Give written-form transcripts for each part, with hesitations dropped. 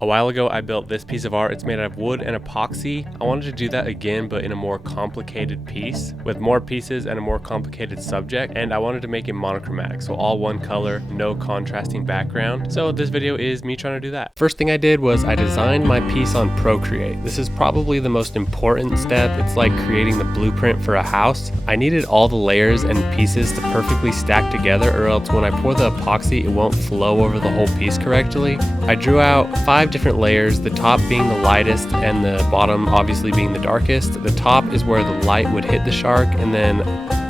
A while ago, I built this piece of art. It's made out of wood and epoxy. I wanted to do that again, but in a more complicated piece with more pieces and a more complicated subject. And I wanted to make it monochromatic, so all one color, no contrasting background. So this video is me trying to do that. First thing I did was I designed my piece on Procreate. This is probably the most important step. It's like creating the blueprint for a house. I needed all the layers and pieces to perfectly stack together, or else when I pour the epoxy, it won't flow over the whole piece correctly. I drew out 5 different layers, the top being the lightest and the bottom obviously being the darkest. The top is where the light would hit the shark, and then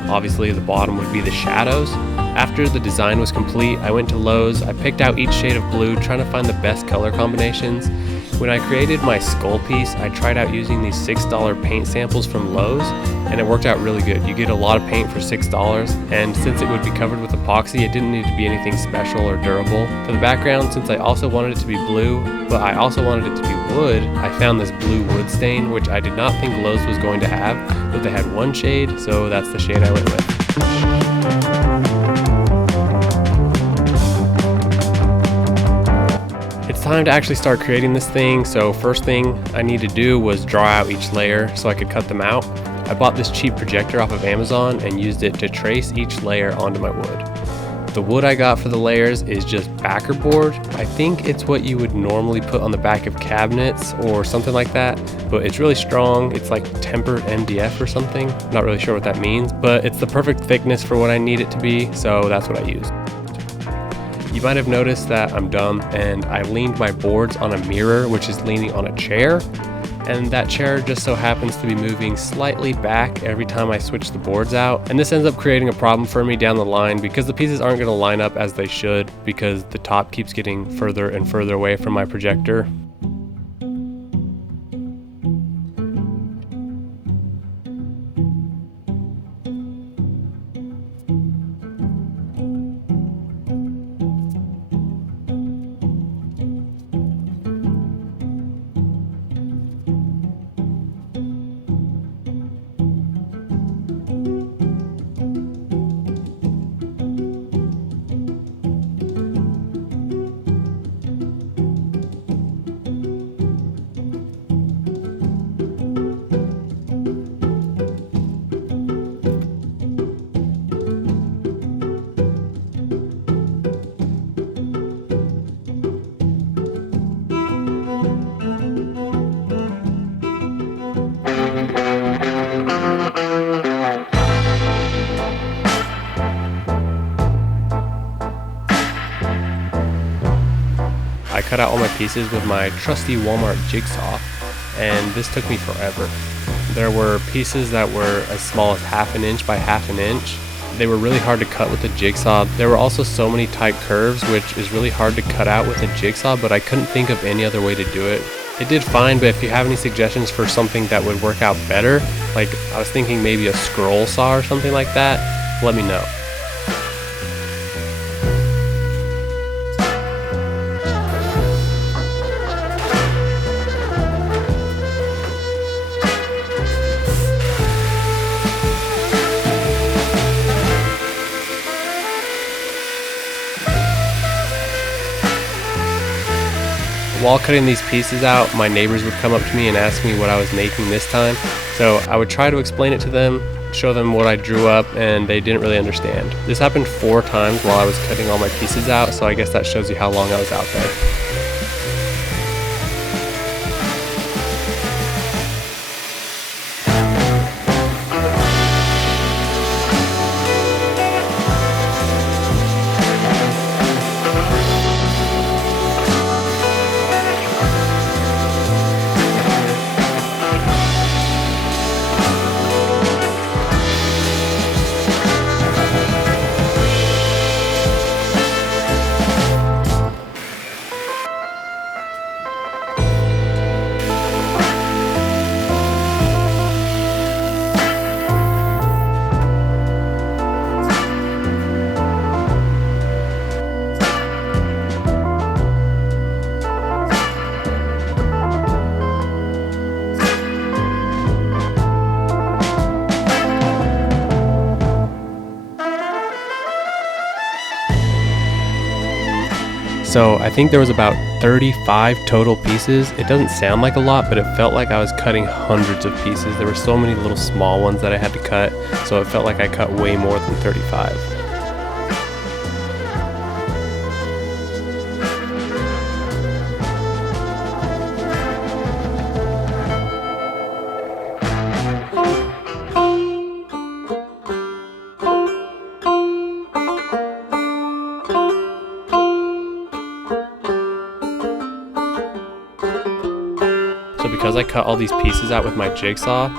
obviously the bottom would be the shadows. After the design was complete, I went to Lowe's. I picked out each shade of blue, trying to find the best color combinations. When I created my skull piece, I tried out using these $6 paint samples from Lowe's, and it worked out really good. You get a lot of paint for $6, and since it would be covered with epoxy, it didn't need to be anything special or durable. For the background, since I also wanted it to be blue, but I also wanted it to be wood, I found this blue wood stain, which I did not think Lowe's was going to have, but they had one shade, so that's the shade I went with. It's time to actually start creating this thing, so first thing I need to do was draw out each layer so I could cut them out. I bought this cheap projector off of Amazon and used it to trace each layer onto my wood. The wood I got for the layers is just backer board. I think it's what you would normally put on the back of cabinets or something like that, but it's really strong. It's like tempered MDF or something. Not really sure what that means, but it's the perfect thickness for what I need it to be, so that's what I used. You might have noticed that I'm dumb and I leaned my boards on a mirror, which is leaning on a chair, and that chair just so happens to be moving slightly back every time I switch the boards out, and this ends up creating a problem for me down the line because the pieces aren't going to line up as they should because the top keeps getting further and further away from my projector. I cut out all my pieces with my trusty Walmart jigsaw, and this took me forever. There were pieces that were as small as 1/2 inch by 1/2 inch. They were really hard to cut with the jigsaw. There were also so many tight curves, which is really hard to cut out with a jigsaw, but I couldn't think of any other way to do it. It did fine, but if you have any suggestions for something that would work out better, like I was thinking maybe a scroll saw or something like that, let me know. While cutting these pieces out, my neighbors would come up to me and ask me what I was making this time. So I would try to explain it to them, show them what I drew up, and they didn't really understand. This happened 4 times while I was cutting all my pieces out, so I guess that shows you how long I was out there. So I think there was about 35 total pieces. It doesn't sound like a lot, but it felt like I was cutting hundreds of pieces. There were so many little small ones that I had to cut, so it felt like I cut way more than 35. So because I cut all these pieces out with my jigsaw,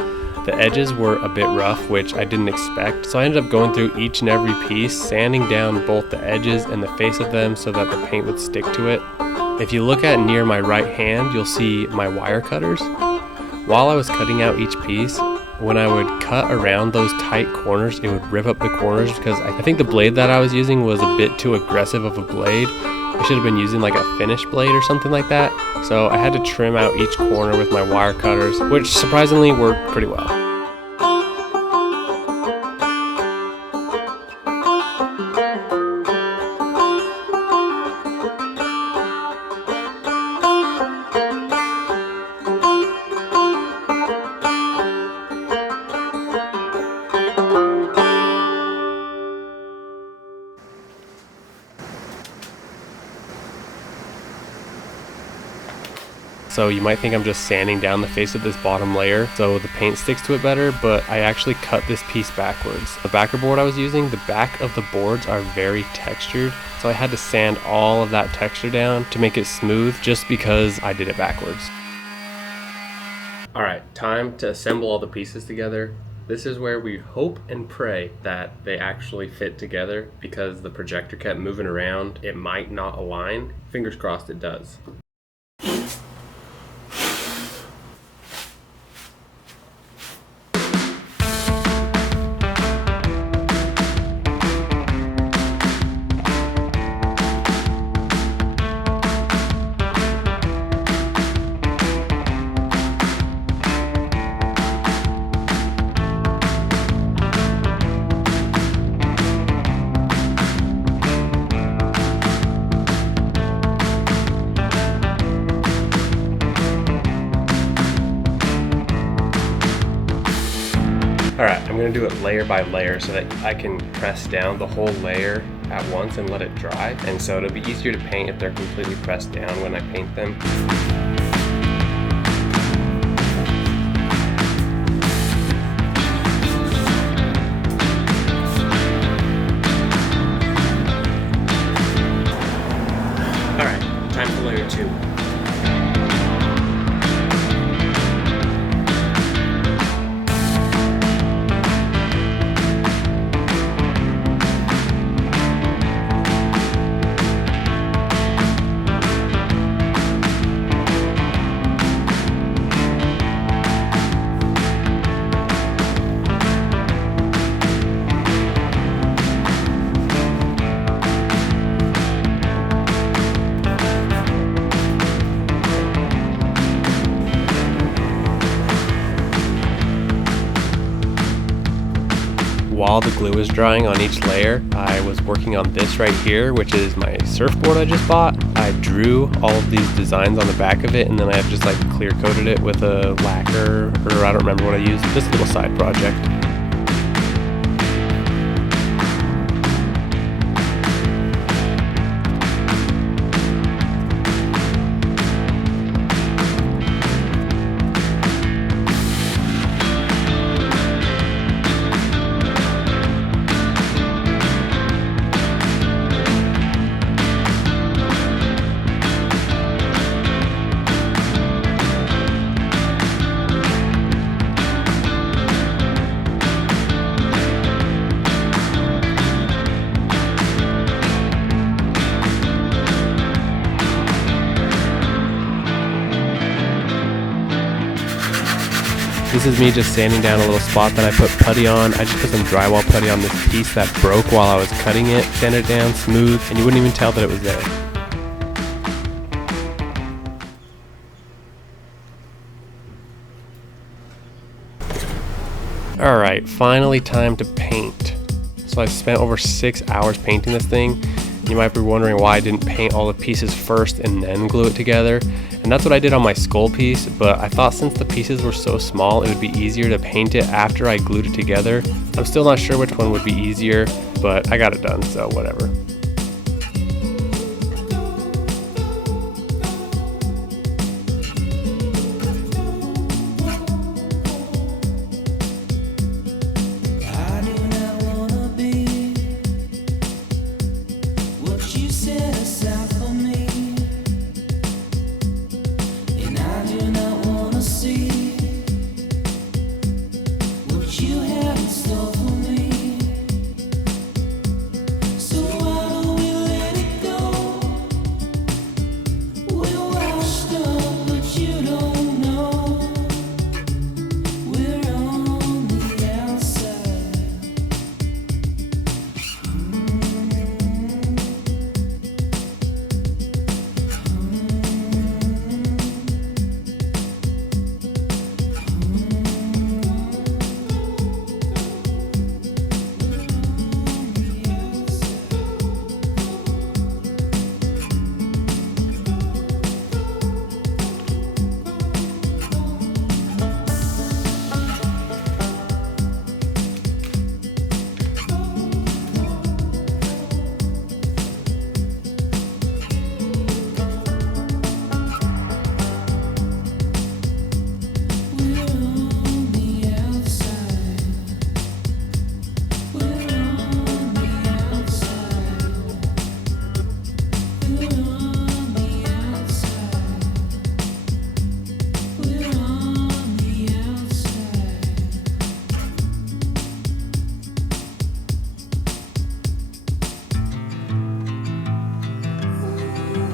the edges were a bit rough, which I didn't expect. So I ended up going through each and every piece, sanding down both the edges and the face of them so that the paint would stick to it. If you look at near my right hand, you'll see my wire cutters. While I was cutting out each piece, when I would cut around those tight corners, it would rip up the corners because I think the blade that I was using was a bit too aggressive of a blade. I should have been using like a finish blade or something like that. So I had to trim out each corner with my wire cutters, which surprisingly worked pretty well. So you might think I'm just sanding down the face of this bottom layer so the paint sticks to it better, but I actually cut this piece backwards. The backer board I was using, the back of the boards are very textured, so I had to sand all of that texture down to make it smooth just because I did it backwards. Alright, time to assemble all the pieces together. This is where we hope and pray that they actually fit together because the projector kept moving around. It might not align. Fingers crossed it does. Alright, I'm going to do it layer by layer so that I can press down the whole layer at once and let it dry. And so it'll be easier to paint if they're completely pressed down when I paint them. Alright, time for layer 2. While the glue was drying on each layer, I was working on this right here, which is my surfboard I just bought. I drew all of these designs on the back of it, and then I just like clear coated it with a lacquer, or I don't remember what I used, just a little side project. This is me just sanding down a little spot that I put putty on. I just put some drywall putty on this piece that broke while I was cutting it, sanded it down smooth, and you wouldn't even tell that it was there. Alright, finally time to paint. So I spent over 6 hours painting this thing. You might be wondering why I didn't paint all the pieces first and then glue it together. And that's what I did on my skull piece, but I thought since the pieces were so small, it would be easier to paint it after I glued it together. I'm still not sure which one would be easier, but I got it done, so whatever.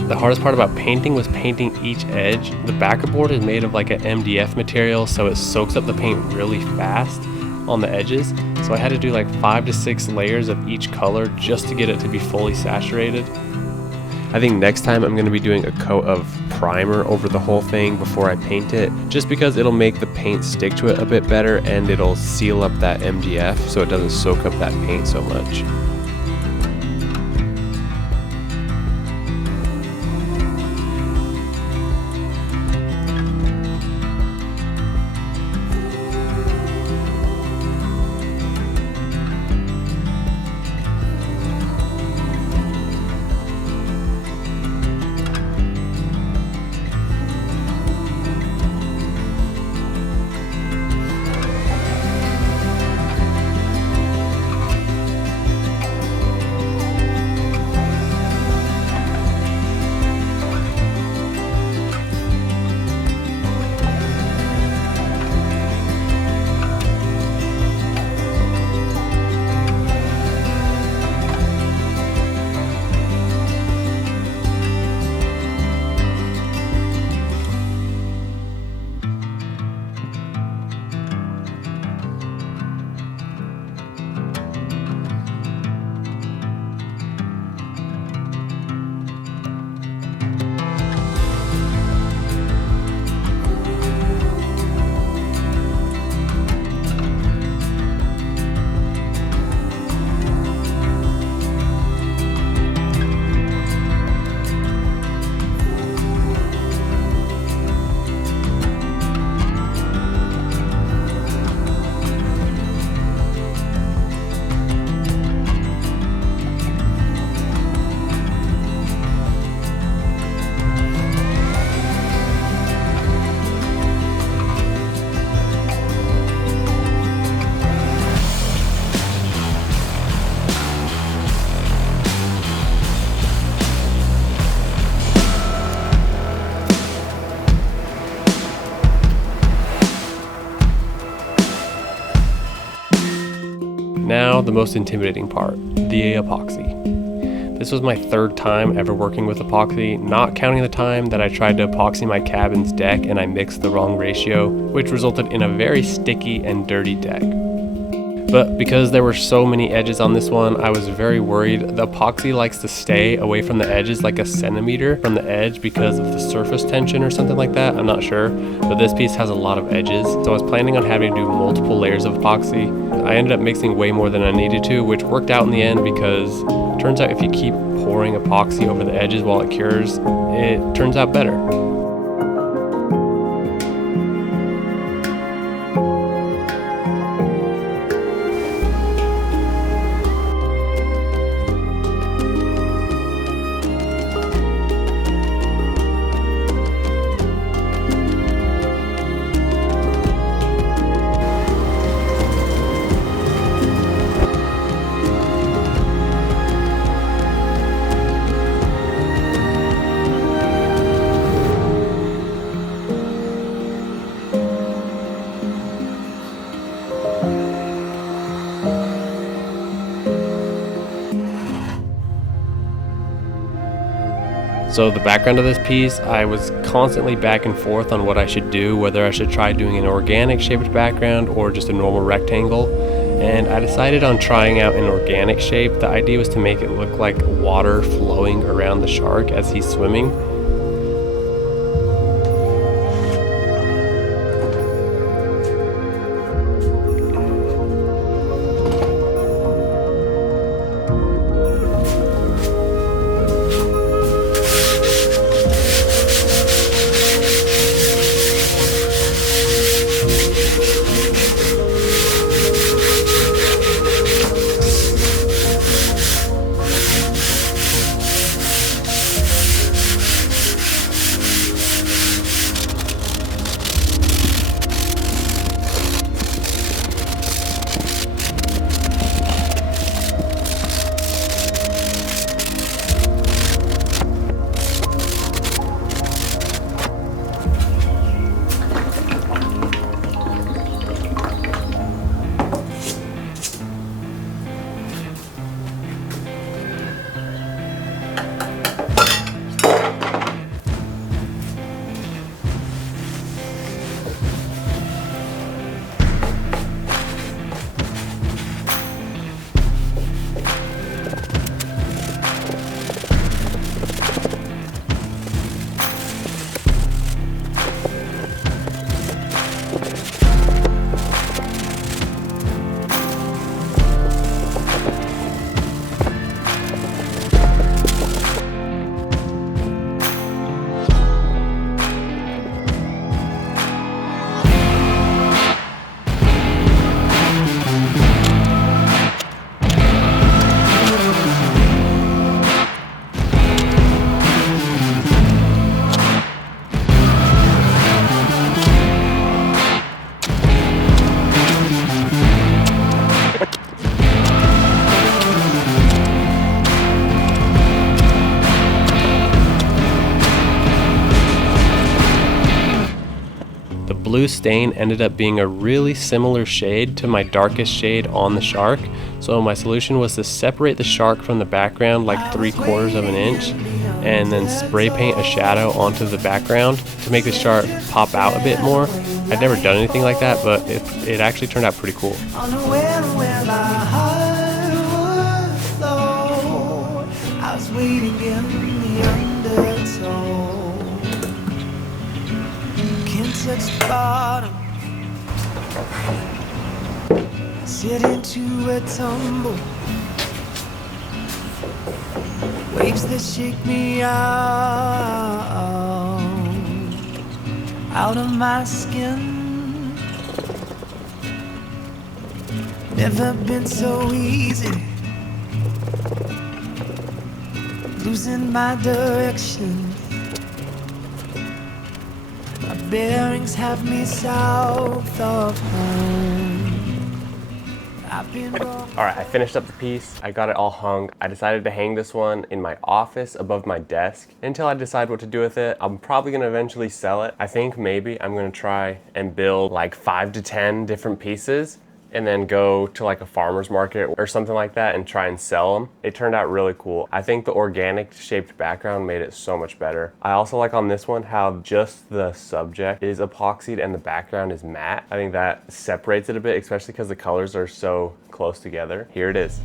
The hardest part about painting was painting each edge. The backer board is made of like an MDF material, so it soaks up the paint really fast on the edges. So I had to do like 5 to 6 layers of each color just to get it to be fully saturated. I think next time I'm going to be doing a coat of primer over the whole thing before I paint it, just because it'll make the paint stick to it a bit better and it'll seal up that MDF so it doesn't soak up that paint so much. Now the most intimidating part, the epoxy. This was my 3rd time ever working with epoxy, not counting the time that I tried to epoxy my cabin's deck and I mixed the wrong ratio, which resulted in a very sticky and dirty deck. But because there were so many edges on this one, I was very worried. The epoxy likes to stay away from the edges like a centimeter from the edge because of the surface tension or something like that. I'm not sure, but this piece has a lot of edges. So I was planning on having to do multiple layers of epoxy. I ended up mixing way more than I needed to, which worked out in the end because it turns out if you keep pouring epoxy over the edges while it cures, it turns out better. So the background of this piece, I was constantly back and forth on what I should do, whether I should try doing an organic shaped background or just a normal rectangle. And I decided on trying out an organic shape. The idea was to make it look like water flowing around the shark as he's swimming. Blue stain ended up being a really similar shade to my darkest shade on the shark, so my solution was to separate the shark from the background like 3/4 of an inch and then spray paint a shadow onto the background to make the shark pop out a bit more. I'd never done anything like that, but it actually turned out pretty cool. Touch the bottom, sit into a tumble, waves that shake me out of my skin. Never been so easy, losing my direction. Bearings have me south of home. I've been wrong. Alright, I finished up the piece. I got it all hung. I decided to hang this one in my office above my desk until I decide what to do with it. I'm probably going to eventually sell it. I think maybe I'm going to try and build like 5 to 10 different pieces and then go to like a farmer's market or something like that and try and sell them. It turned out really cool. I think the organic shaped background made it so much better. I also like on this one how just the subject is epoxied and the background is matte. I think that separates it a bit, especially because the colors are so close together. Here it is.